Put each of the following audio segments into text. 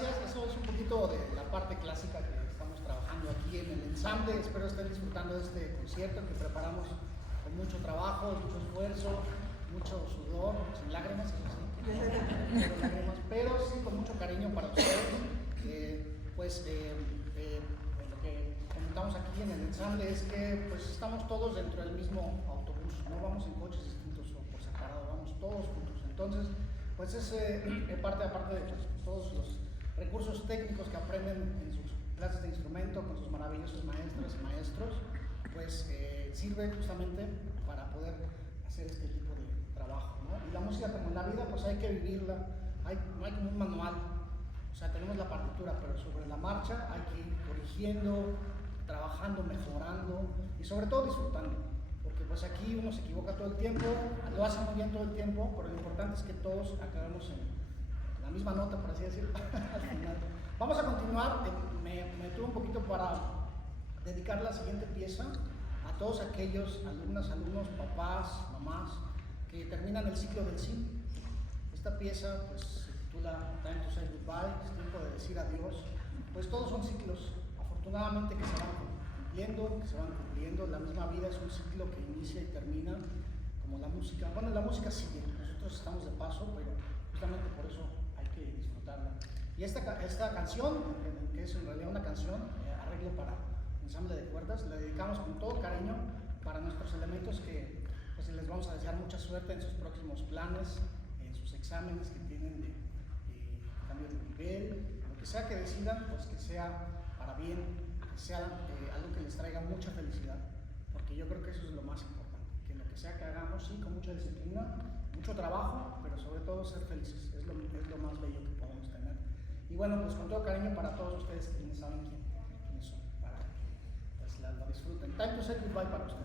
gracias. Eso es un poquito de la parte clásica que estamos trabajando aquí en el ensamble. Espero estén disfrutando de este concierto que preparamos con mucho trabajo, mucho esfuerzo, mucho sudor, sin lágrimas, eso sí, pero sí con mucho cariño para ustedes. Lo que comentamos aquí en el ensamble es que pues estamos todos dentro del mismo autobús, no vamos en coches distintos o por separado, vamos todos juntos. Entonces, pues es aparte de pues, todos los recursos técnicos que aprenden en sus clases de instrumento con sus maravillosos maestras y maestros, pues sirve justamente para poder hacer este tipo de trabajo, ¿no? Y la música, como en la vida, pues hay que vivirla, no hay como un manual, o sea, tenemos la partitura, pero sobre la marcha hay que ir corrigiendo, trabajando, mejorando y sobre todo disfrutando, porque pues aquí uno se equivoca todo el tiempo, lo hace muy bien todo el tiempo, pero lo importante es que todos acabemos en la misma nota, por así decirlo, al final. Vamos a continuar, me tuve un poquito para dedicar la siguiente pieza a todos aquellos alumnos, papás, mamás, que terminan el ciclo del sí. Esta pieza pues se titula Time to Say Goodbye, es tiempo de decir adiós. Pues todos son ciclos, afortunadamente, que se van cumpliendo, la misma vida es un ciclo que inicia y termina, como la música. Bueno, la música sigue, nosotros estamos de paso, pero justamente por eso hay que disfrutarla. Y esta canción, que es en realidad una canción, arreglo para ensamble de cuerdas, la dedicamos con todo cariño para nuestros elementos que pues les vamos a desear mucha suerte en sus próximos planes, en sus exámenes que tienen de cambio de nivel, lo que sea que decidan, pues que sea para bien, que sea algo que les traiga mucha felicidad, porque yo creo que eso es lo más importante, que lo que sea que hagamos, sí, con mucha disciplina, mucho trabajo, pero sobre todo ser felices, es lo más bello que podemos tener. Y bueno, pues con todo cariño para todos ustedes quienes saben quiénes son, para que pues, lo disfruten. Time to say goodbye para ustedes.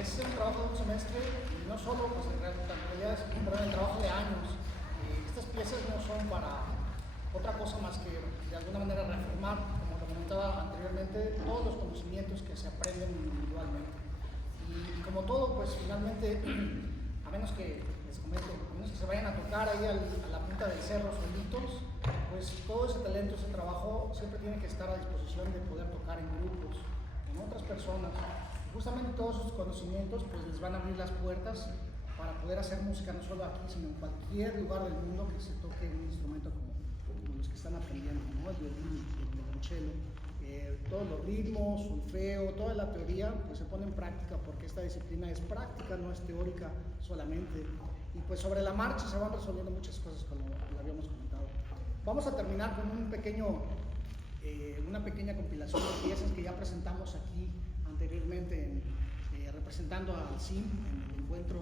es el trabajo de un semestre y no solo, pues en realidad es el trabajo de años. Estas piezas no son para otra cosa más que de alguna manera reafirmar, como lo comentaba anteriormente, todos los conocimientos que se aprenden individualmente. Y como todo, pues finalmente, a menos que les comento, a menos que se vayan a tocar ahí a la punta del cerro solitos, pues todo ese talento, ese trabajo siempre tiene que estar a disposición de poder tocar en grupos, con otras personas. Y justamente todos esos conocimientos pues les van a abrir las puertas para poder hacer música no solo aquí, sino en cualquier lugar del mundo que se toque un instrumento como los que están aprendiendo, ¿no? El violín, el violonchelo, todos los ritmos, solfeo, toda la teoría pues se pone en práctica, porque esta disciplina es práctica, no es teórica solamente. Y pues sobre la marcha se van resolviendo muchas cosas, como lo habíamos comentado. Vamos a terminar con una pequeña compilación de piezas que ya presentamos aquí anteriormente, representando al CIM en el encuentro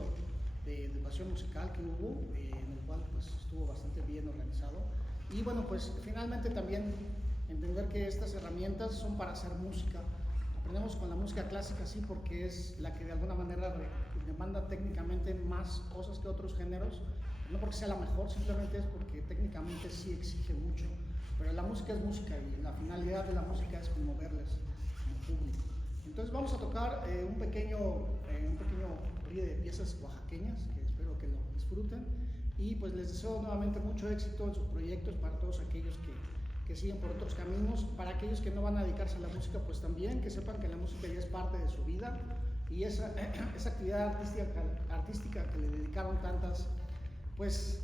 de educación musical que hubo, en el cual pues estuvo bastante bien organizado. Y bueno, pues finalmente también entender que estas herramientas son para hacer música. Aprendemos con la música clásica, sí, porque es la que de alguna manera demanda técnicamente más cosas que otros géneros, no porque sea la mejor, simplemente es porque técnicamente sí exige mucho, pero la música es música y la finalidad de la música es conmoverles como público. Entonces vamos a tocar un pequeño río de piezas oaxaqueñas, que espero que lo disfruten, y pues les deseo nuevamente mucho éxito en sus proyectos para todos aquellos que siguen por otros caminos. Para aquellos que no van a dedicarse a la música, pues también que sepan que la música ya es parte de su vida, y esa actividad artística que le dedicaron tantas, pues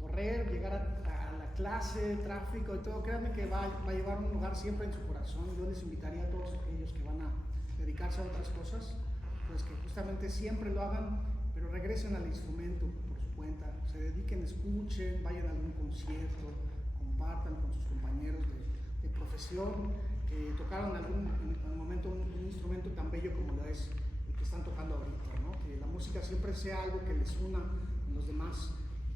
correr, llegar a la clase, tráfico y todo, créanme que va a llevar un lugar siempre en su corazón. Yo les invitaría a todos aquellos que van a dedicarse a otras cosas, pues que justamente siempre lo hagan, pero regresen al instrumento por su cuenta, se dediquen, escuchen, vayan a algún concierto, compartan con sus compañeros de profesión que tocaron en algún momento un instrumento tan bello como lo es el que están tocando ahorita, ¿no? Que la música siempre sea algo que les una con los demás,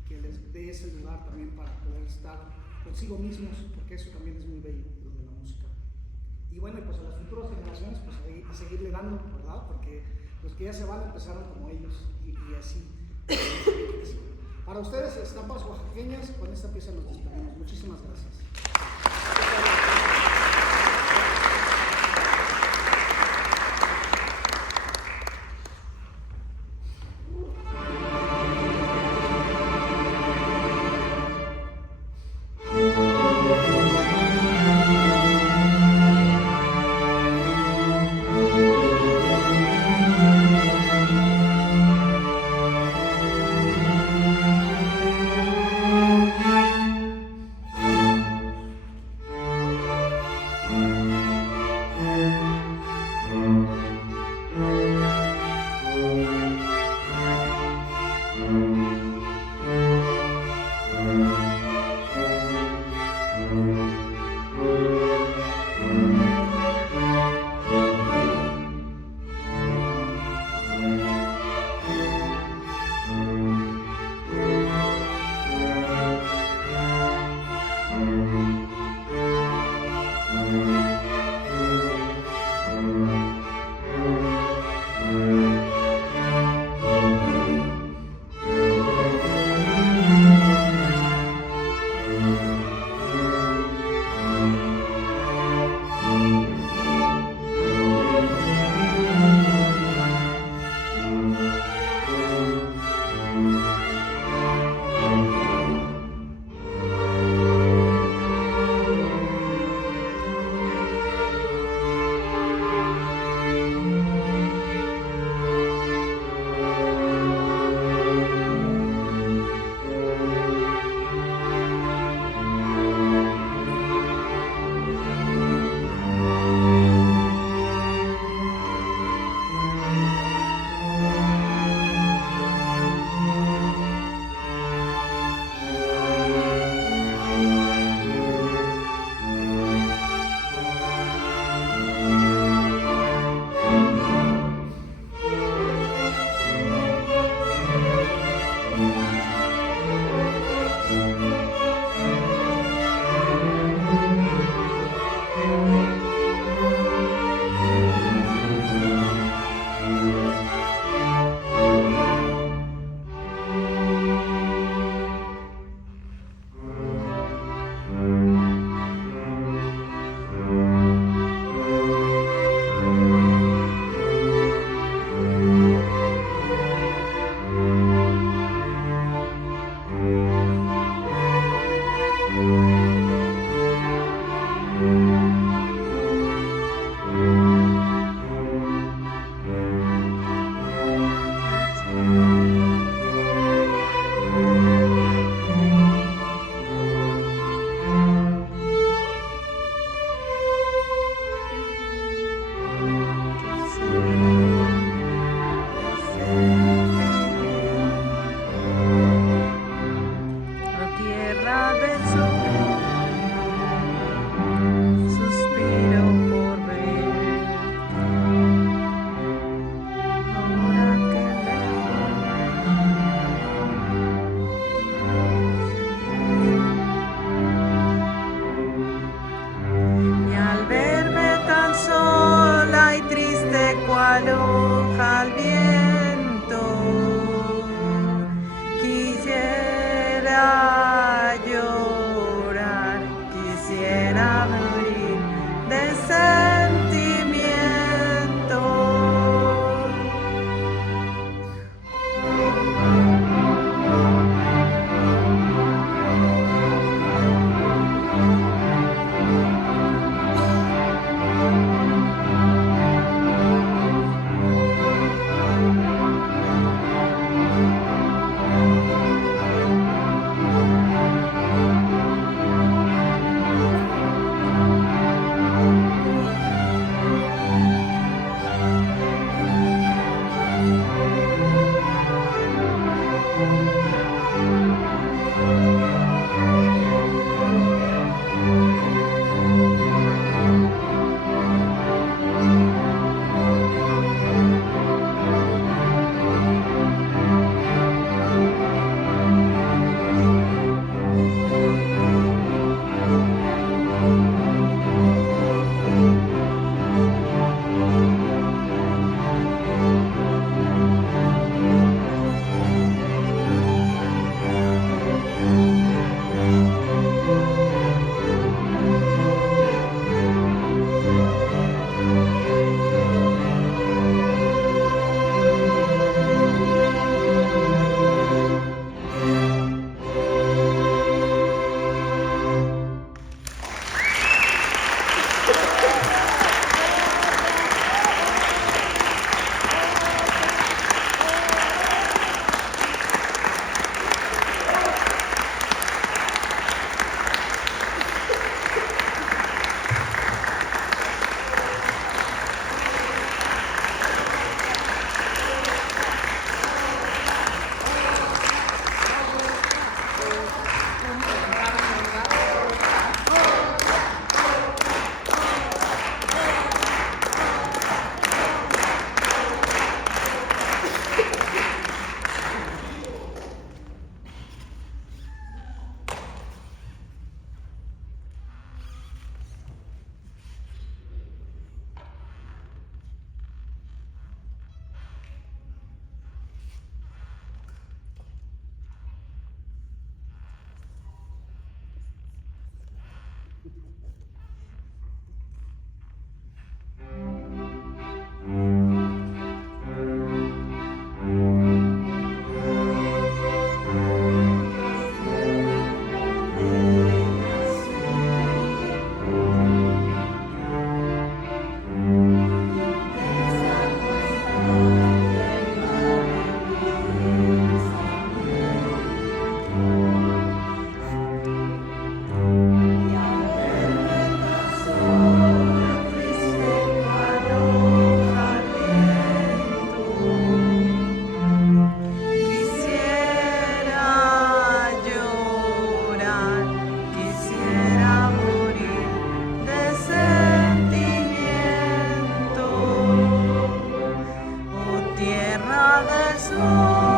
que les dé ese lugar también para poder estar consigo mismos, porque eso también es muy bello, lo de la música. Y bueno, pues a las futuras generaciones, pues a seguirle dando, ¿verdad? Porque los que ya se van empezaron como ellos, y así. Para ustedes, estampas oaxaqueñas, con esta pieza nos despedimos. Muchísimas gracias. aloja el viento. Quisiera llorar, quisiera morir de sentimiento. Tierra del Sol.